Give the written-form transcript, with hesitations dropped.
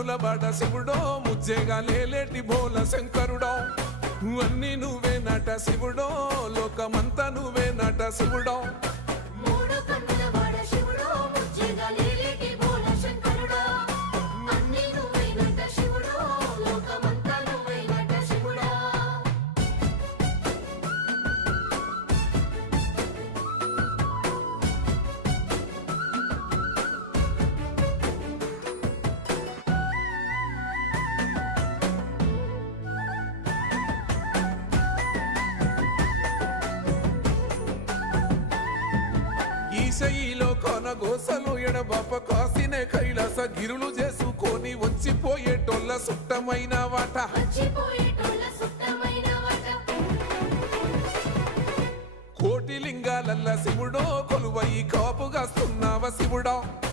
కన్నుల బాట శివుడో ముజ్జేగా లేలేటి బోల శంకరుడో అన్నీ నువ్వే నట శివుడో లోకమంతా నువ్వే నట శివుడో ఈశయిలో కొనగోసలు ఎడబాప కాసినే కైలాస గిరులు చేసుకొని వచ్చిపోయేటోళ్ళ సుట్టమైన వాట కోటి లింగాలల్ల శివుడో కొలువయి కాపుగా